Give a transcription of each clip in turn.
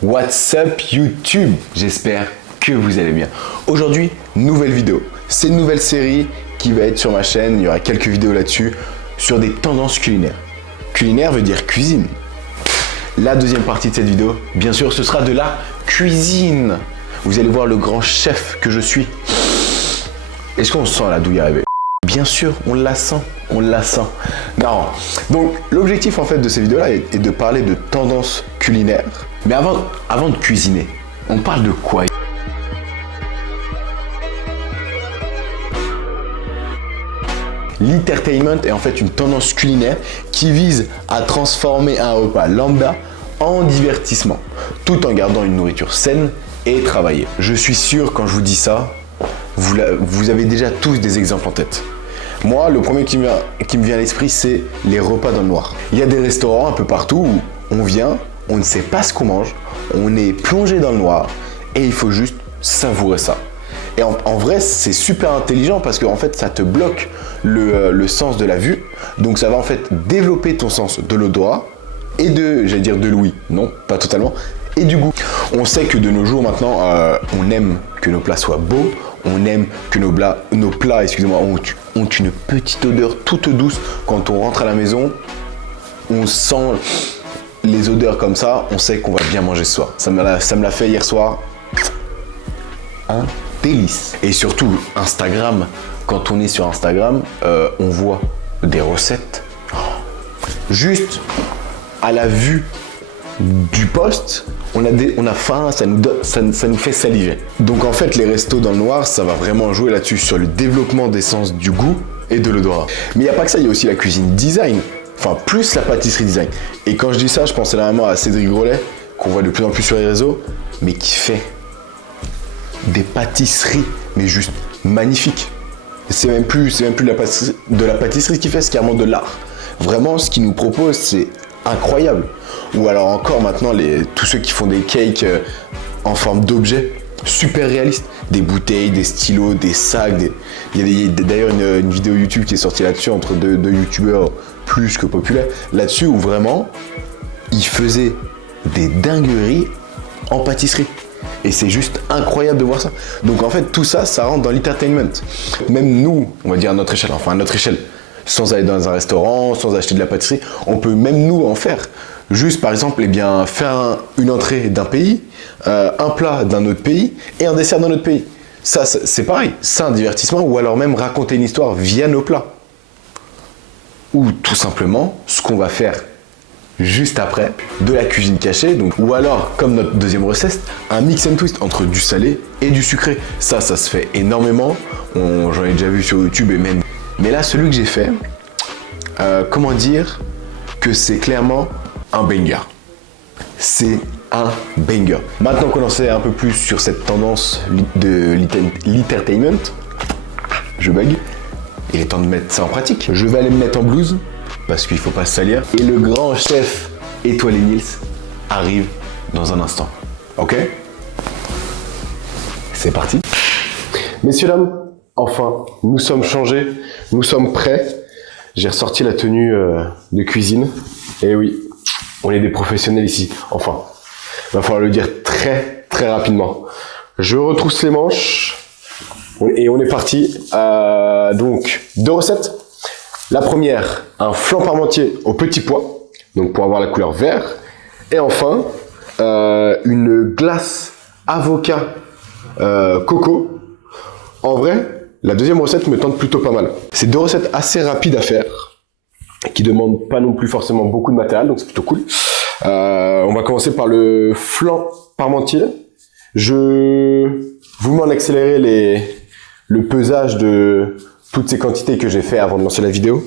What's up YouTube? J'espère que vous allez bien. Aujourd'hui, nouvelle vidéo. C'est une nouvelle série qui va être sur ma chaîne. Il y aura quelques vidéos là-dessus sur des tendances culinaires. Culinaire veut dire cuisine. La deuxième partie de cette vidéo, bien sûr, ce sera de la cuisine. Vous allez voir le grand chef que je suis. Est-ce qu'on sent la douille arriver? Bien sûr, on la sent, on la sent. Non. Donc, l'objectif en fait de ces vidéos-là est de parler de tendances culinaires. Mais avant de cuisiner, on parle de quoi? L'entertainment est en fait une tendance culinaire qui vise à transformer un repas lambda en divertissement, tout en gardant une nourriture saine et travaillée. Je suis sûr, quand je vous dis ça, vous avez déjà tous des exemples en tête. Moi, le premier qui me vient à l'esprit, c'est les repas dans le noir. Il y a des restaurants un peu partout où on vient, on ne sait pas ce qu'on mange, on est plongé dans le noir et il faut juste savourer ça. Et en vrai, c'est super intelligent parce qu'en fait, ça te bloque le sens de la vue. Donc, ça va en fait développer ton sens de l'odorat et de l'ouïe. Non, pas totalement. Et du goût. On sait que de nos jours maintenant, on aime que nos plats soient beaux. On aime que nos plats ont une petite odeur toute douce. Quand on rentre à la maison, on sent les odeurs comme ça. On sait qu'on va bien manger ce soir. Ça me l'a fait hier soir. Un délice. Et surtout, Instagram. Quand on est sur Instagram, on voit des recettes. Juste à la vue du post, on a faim, ça nous fait saliver. Donc en fait, les restos dans le noir, ça va vraiment jouer là-dessus, sur le développement des sens du goût et de l'odorat. Mais il n'y a pas que ça, il y a aussi la cuisine design, enfin plus la pâtisserie design. Et quand je dis ça, je pense énormément à Cédric Grolet, qu'on voit de plus en plus sur les réseaux, mais qui fait des pâtisseries, mais juste magnifiques. C'est même plus de la pâtisserie qu'il fait, c'est carrément de l'art. Vraiment, ce qu'il nous propose, c'est incroyable. Ou alors encore maintenant, tous ceux qui font des cakes en forme d'objets, super réalistes. Des bouteilles, des stylos, des sacs. Il y a d'ailleurs une vidéo YouTube qui est sortie là-dessus entre deux youtubeurs plus que populaires. Là-dessus où vraiment, ils faisaient des dingueries en pâtisserie. Et c'est juste incroyable de voir ça. Donc en fait, tout ça, ça rentre dans l'entertainment. Même nous, on va dire à notre échelle, sans aller dans un restaurant, sans acheter de la pâtisserie, on peut même nous en faire. Juste par exemple, faire une entrée d'un pays, un plat d'un autre pays et un dessert d'un autre pays. Ça, c'est pareil, c'est un divertissement, ou alors même raconter une histoire via nos plats. Ou tout simplement, ce qu'on va faire juste après, de la cuisine cachée, ou alors, comme notre deuxième recette, un mix and twist entre du salé et du sucré. Ça se fait énormément, j'en ai déjà vu sur YouTube et même. Mais là, celui que j'ai fait, comment dire que c'est clairement un banger. C'est un banger. Maintenant qu'on en sait un peu plus sur cette tendance de l'entertainment, je bug, il est temps de mettre ça en pratique. Je vais aller me mettre en blouse, parce qu'il ne faut pas se salir. Et le grand chef Étoilé Nils arrive dans un instant. Ok? C'est parti. Messieurs, dames, enfin, nous sommes changés, nous sommes prêts. J'ai ressorti la tenue de cuisine. Et oui, on est des professionnels ici. Enfin, il va falloir le dire très, très rapidement. Je retrousse les manches et on est parti. Donc, 2 recettes. La première, un flan parmentier au petit pois, donc pour avoir la couleur vert. Et enfin, une glace avocat coco. En vrai, la deuxième recette me tente plutôt pas mal. C'est 2 recettes assez rapides à faire, qui demandent pas non plus forcément beaucoup de matériel, donc c'est plutôt cool. On va commencer par le flan parmentier. Je vous mets en accéléré le pesage de toutes ces quantités que j'ai fait avant de lancer la vidéo.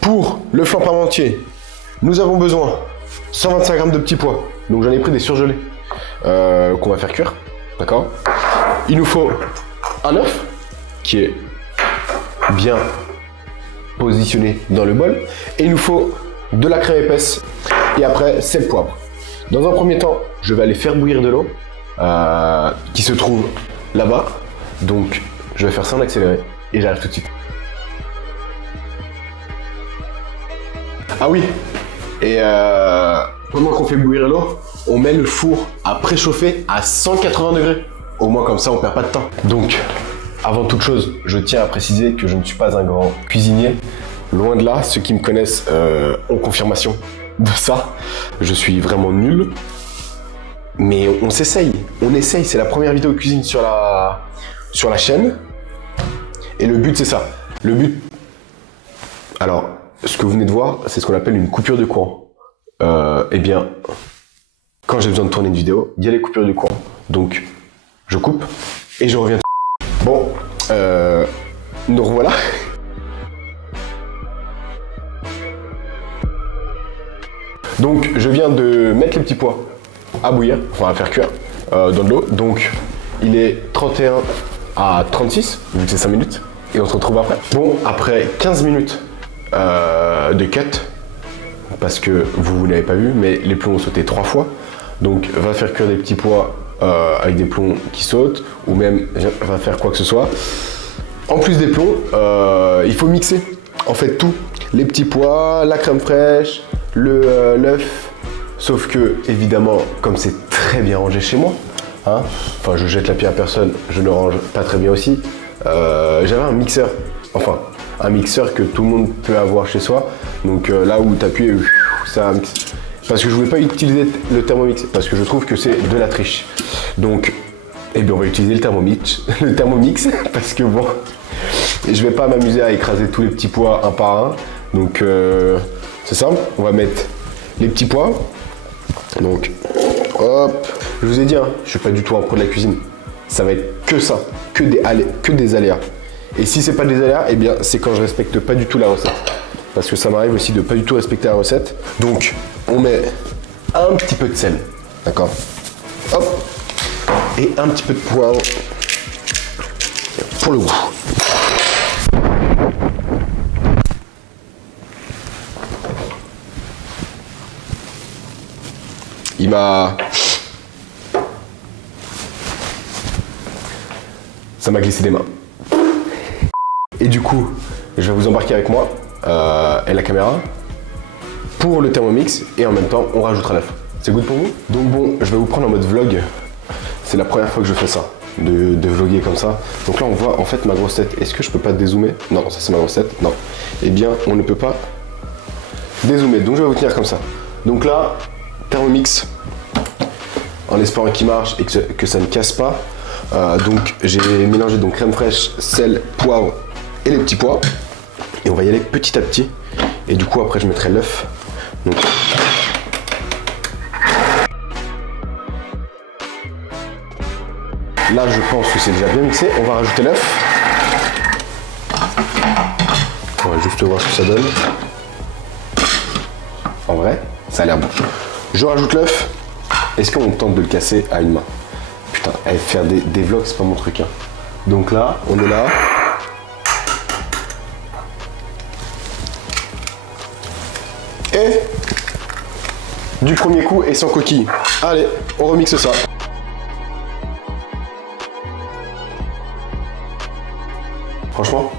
Pour le flan parmentier, nous avons besoin 125 g de petits pois. Donc j'en ai pris des surgelés qu'on va faire cuire. D'accord? Il nous faut un œuf qui est bien positionné dans le bol. Et il nous faut de la crème épaisse. Et après, sel, poivre. Dans un premier temps, je vais aller faire bouillir de l'eau qui se trouve là-bas. Donc, je vais faire ça en accéléré et j'arrive tout de suite. Ah oui, et pendant qu'on fait bouillir l'eau, on met le four à préchauffer à 180 degrés. Au moins comme ça, on perd pas de temps. Donc, avant toute chose, je tiens à préciser que je ne suis pas un grand cuisinier. Loin de là, ceux qui me connaissent ont confirmation de ça. Je suis vraiment nul. Mais on s'essaye, on essaye. C'est la première vidéo de cuisine sur la chaîne. Et le but, c'est ça. Le but... Alors, ce que vous venez de voir, c'est ce qu'on appelle une coupure de courant. Eh bien, quand j'ai besoin de tourner une vidéo, il y a les coupures de courant. Donc, je coupe et je reviens. Bon, nous revoilà. Donc, je viens de mettre les petits pois à bouillir, enfin à faire cuire dans de l'eau. Donc, il est 31 à 36, vu que c'est 5 minutes. Et on se retrouve après. Bon, après 15 minutes de cut, parce que vous n'avez pas vu, mais les plombs ont sauté 3 fois. Donc, va faire cuire des petits pois avec des plombs qui sautent, ou même va faire quoi que ce soit. En plus des plombs, il faut mixer en fait tout. Les petits pois, la crème fraîche, l'œuf. Sauf que, évidemment, comme c'est très bien rangé chez moi, hein, enfin je jette la pierre à personne, je le range pas très bien aussi. J'avais un mixeur, enfin un mixeur que tout le monde peut avoir chez soi. Donc là où tu appuies, ça mixe. Parce que je voulais pas utiliser le Thermomix, parce que je trouve que c'est de la triche. Donc, eh bien on va utiliser le Thermomix, parce que bon, je vais pas m'amuser à écraser tous les petits pois un par un. Donc c'est simple, on va mettre les petits pois. Donc, hop, je vous ai dit, hein, je suis pas du tout un pro de la cuisine. Ça va être que ça, que des aléas. Et si c'est pas des aléas, eh bien c'est quand je respecte pas du tout la recette. Parce que ça m'arrive aussi de pas du tout respecter la recette. Donc, on met un petit peu de sel, d'accord? Hop, et un petit peu de poivre pour le goût. Ça m'a glissé des mains. Et du coup, je vais vous embarquer avec moi et la caméra pour le Thermomix et en même temps, on rajoutera l'œuf. C'est good pour vous? Donc bon, je vais vous prendre en mode vlog. C'est la première fois que je fais ça, de vlogger comme ça. Donc là, on voit en fait ma grosse tête. Est-ce que je peux pas dézoomer? Non, ça c'est ma grosse tête. Non. Eh bien, on ne peut pas dézoomer. Donc je vais vous tenir comme ça. Donc là, Thermomix, en espérant qu'il marche et que ça ne casse pas. Donc j'ai mélangé donc crème fraîche, sel, poivre et les petits pois. Et on va y aller petit à petit. Et du coup après je mettrai l'œuf. Donc là je pense que c'est déjà bien mixé. On va rajouter l'œuf. On va juste voir ce que ça donne. En vrai, ça a l'air bon. Je rajoute l'œuf. Est-ce qu'on tente de le casser à une main? Putain, faire des vlogs, c'est pas mon truc. Hein. Donc là, on est là. Et du premier coup et sans coquille. Allez, on remixe ça. Franchement,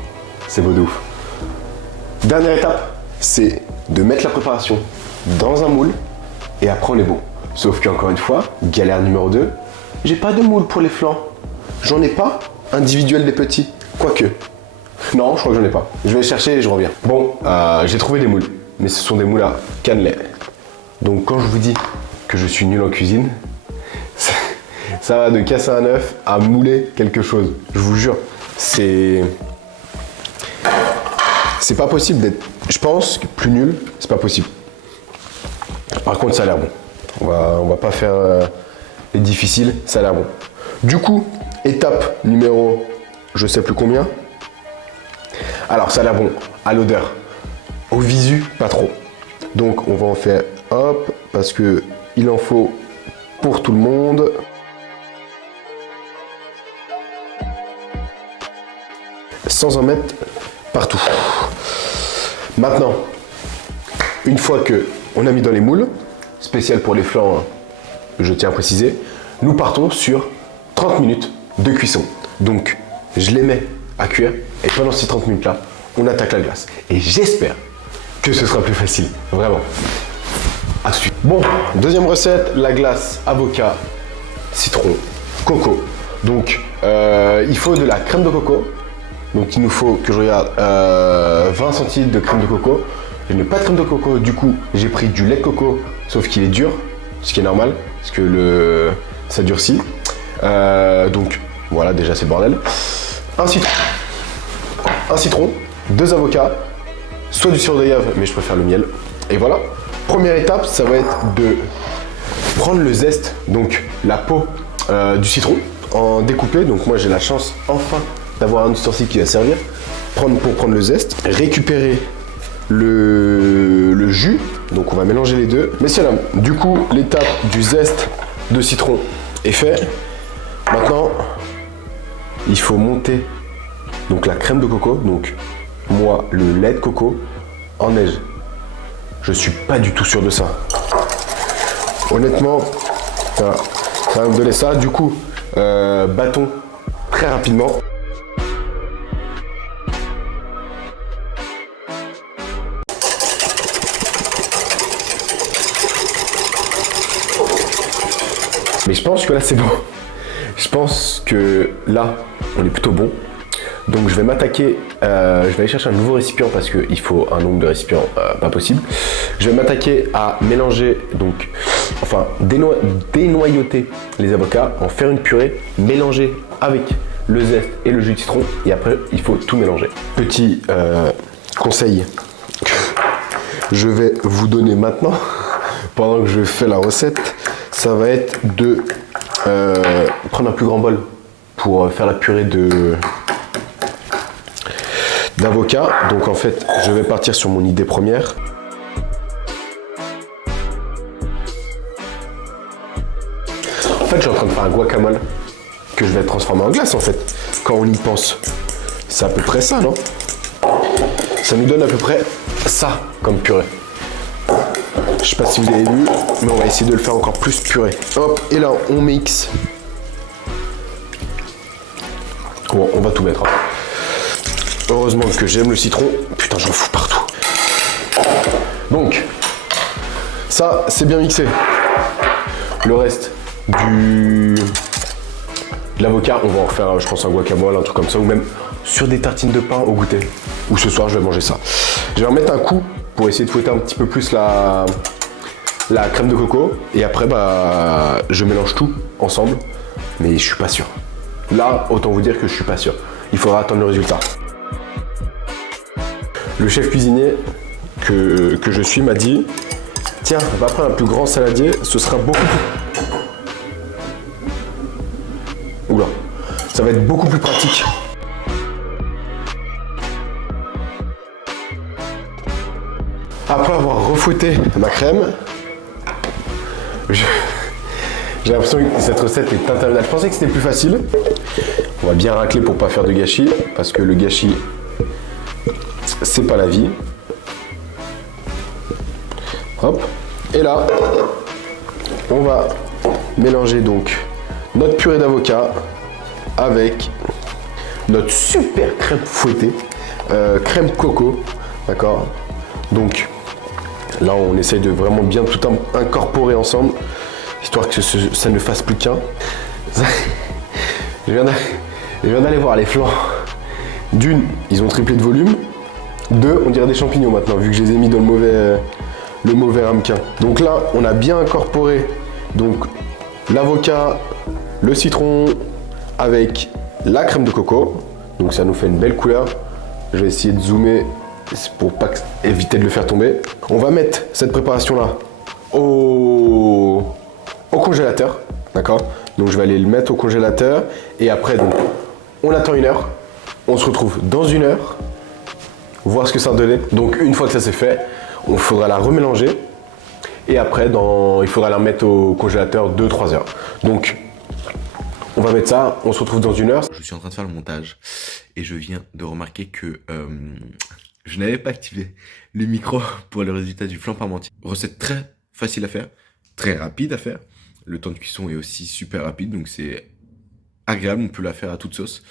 c'est beau de ouf. Dernière étape, c'est de mettre la préparation dans un moule et après on est bon. Sauf qu'encore une fois, galère numéro 2, j'ai pas de moule pour les flancs. J'en ai pas individuel des petits. Quoique. Non, je crois que j'en ai pas. Je vais chercher et je reviens. Bon, j'ai trouvé des moules. Mais ce sont des moules à cannelé. Donc quand je vous dis que je suis nul en cuisine, ça va de casser un œuf à mouler quelque chose. Je vous jure, c'est pas possible d'être... Je pense que plus nul, c'est pas possible. Par contre, ça a l'air bon. On va pas faire les difficiles, ça a l'air bon. Du coup, étape numéro, je sais plus combien. Alors, ça a l'air bon à l'odeur. Au visu, pas trop. Donc, on va en faire hop, parce que il en faut pour tout le monde. Sans en mettre partout. Maintenant, une fois que on a mis dans les moules, spécial pour les flancs, hein, je tiens à préciser, nous partons sur 30 minutes de cuisson. Donc, je les mets à cuire et pendant ces 30 minutes là, on attaque la glace. Et j'espère que ce sera plus facile, vraiment. à suivre. Bon, deuxième recette, la glace avocat, citron, coco. Donc, il faut de la crème de coco. Donc, il nous faut que je regarde 20 centilitres de crème de coco. Je n'ai pas de crème de coco, du coup, j'ai pris du lait de coco, sauf qu'il est dur, ce qui est normal, parce que ça durcit. Donc, voilà, déjà, c'est le bordel. Un citron, 2 avocats, soit du sirop d'agave, mais je préfère le miel. Et voilà. Première étape, ça va être de prendre le zeste, donc la peau du citron, en découpé. Donc moi j'ai la chance enfin d'avoir un ustensile qui va servir. Pour prendre le zeste, récupérer le jus, donc on va mélanger les deux. Messieurs dames, du coup l'étape du zeste de citron est faite. Maintenant, il faut monter donc la crème de coco, donc moi le lait de coco en neige. Je suis pas du tout sûr de ça. Honnêtement, ça va me donner ça. Du coup, bâton très rapidement. Mais je pense que là c'est bon. Je pense que là, on est plutôt bon. Donc je vais m'attaquer, je vais aller chercher un nouveau récipient parce qu'il faut un nombre de récipients pas possible. Je vais m'attaquer à mélanger, donc, enfin dénoyauter les avocats, en faire une purée, mélanger avec le zeste et le jus de citron et après il faut tout mélanger. Petit conseil que je vais vous donner maintenant, pendant que je fais la recette, ça va être de prendre un plus grand bol pour faire la purée d'avocat. Donc en fait, je vais partir sur mon idée première. En fait, je suis en train de faire un guacamole que je vais transformer en glace en fait. Quand on y pense, c'est à peu près ça, non? Ça nous donne à peu près ça comme purée. Je sais pas si vous avez vu, mais on va essayer de le faire encore plus purée. Hop, et là on mixe. Bon, on va tout mettre. Hein. Heureusement que j'aime le citron. Putain, j'en fous partout. Donc, ça, c'est bien mixé. Le reste de l'avocat, on va en refaire, je pense, un guacamole, un truc comme ça, ou même sur des tartines de pain au goûter. Ou ce soir, je vais manger ça. Je vais remettre un coup pour essayer de fouetter un petit peu plus la crème de coco. Et après, bah, je mélange tout ensemble. Mais je suis pas sûr. Là, autant vous dire que je suis pas sûr. Il faudra attendre le résultat. Le chef cuisinier que je suis m'a dit « Tiens, va prendre un plus grand saladier, ce sera beaucoup plus... » Oula, ça va être beaucoup plus pratique. Après avoir refouetté ma crème, j'ai l'impression que cette recette est interminable. Je pensais que c'était plus facile. On va bien racler pour pas faire de gâchis, parce que le gâchis, c'est pas la vie. Hop. Et là, on va mélanger donc notre purée d'avocat avec notre super crème fouettée, crème coco, d'accord. Donc là, on essaye de vraiment bien tout incorporer ensemble, histoire que ça ne fasse plus qu'un. Je viens d'aller voir les flancs. D'une, ils ont triplé de volume. Deux, on dirait des champignons maintenant, vu que je les ai mis dans le mauvais ramequin. Donc là, on a bien incorporé donc l'avocat, le citron avec la crème de coco. Donc ça nous fait une belle couleur. Je vais essayer de zoomer pour pas éviter de le faire tomber. On va mettre cette préparation-là au congélateur, d'accord? Donc je vais aller le mettre au congélateur et après donc on attend 1 heure. On se retrouve dans 1 heure. Voir ce que ça a donné. Donc une fois que ça c'est fait, il faudra la remélanger et après il faudra la mettre au congélateur 2-3 heures. Donc on va mettre ça, on se retrouve dans 1 heure. Je suis en train de faire le montage et je viens de remarquer que je n'avais pas activé le micro pour le résultat du flan parmentier. Recette très facile à faire, très rapide à faire. Le temps de cuisson est aussi super rapide, donc c'est agréable, on peut la faire à toute sauce.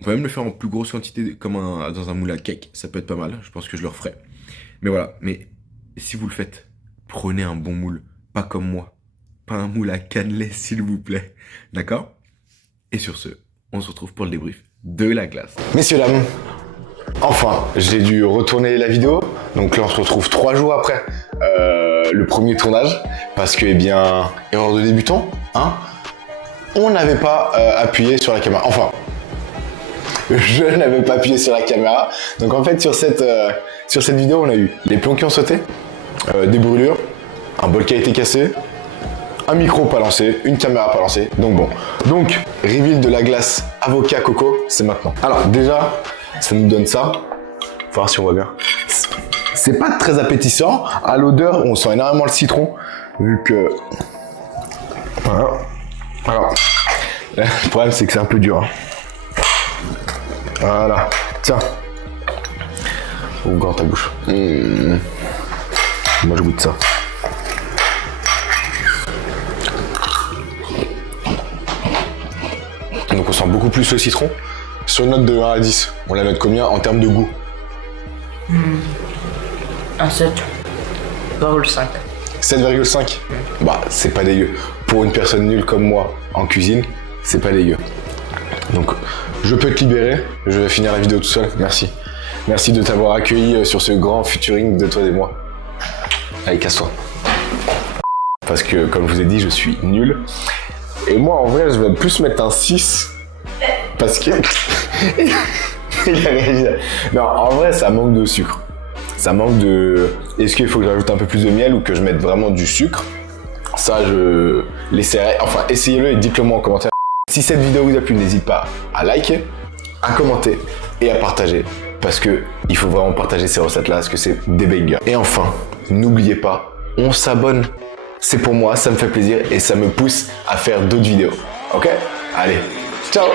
On peut même le faire en plus grosse quantité comme dans un moule à cake, ça peut être pas mal, je pense que je le referai. Mais voilà, mais si vous le faites prenez un bon moule, pas comme moi. Pas un moule à cannelé, s'il vous plaît. D'accord? Et sur ce, on se retrouve pour le débrief de la glace. Messieurs, dames, enfin, j'ai dû retourner la vidéo. Donc là, on se retrouve 3 jours après le premier tournage. Parce que, eh bien, erreur de débutant, hein, on n'avait pas appuyé sur la caméra. Enfin, je n'avais pas appuyé sur la caméra. Donc en fait, sur cette vidéo, on a eu les plombs qui ont sauté, des brûlures, un bol qui a été cassé, un micro pas lancé, une caméra pas lancée. Donc bon. Donc, reveal de la glace avocat coco, c'est maintenant. Alors déjà, ça nous donne ça. Faut voir si on voit bien. C'est pas très appétissant. À l'odeur, on sent énormément le citron. Vu que... Voilà. Alors, le problème, c'est que c'est un peu dur. Hein. Voilà. Tiens. Ouvre grand ta bouche. Moi, je goûte ça. Donc on sent beaucoup plus le citron. Sur une note de 1 à 10, on la note combien en termes de goût? Un 7,5. 7,5. Bah c'est pas dégueu. Pour une personne nulle comme moi en cuisine, c'est pas dégueu. Donc je peux te libérer, je vais finir la vidéo tout seul, merci. Merci de t'avoir accueilli sur ce grand featuring de toi et moi. Allez, casse-toi. Parce que comme je vous ai dit, je suis nul. Et moi, en vrai, je vais plus mettre un 6. Parce que... Il a réagi. Non, en vrai, ça manque de sucre. Ça manque de... Est-ce qu'il faut que j'ajoute un peu plus de miel ou que je mette vraiment du sucre? Ça, je l'essaierai. Enfin, essayez-le et dites-le moi en commentaire. Si cette vidéo vous a plu, n'hésite pas à liker, à commenter et à partager. Parce que il faut vraiment partager ces recettes-là, parce que c'est des bangers. Et enfin, n'oubliez pas, on s'abonne. C'est pour moi, ça me fait plaisir et ça me pousse à faire d'autres vidéos. Ok? Allez, ciao!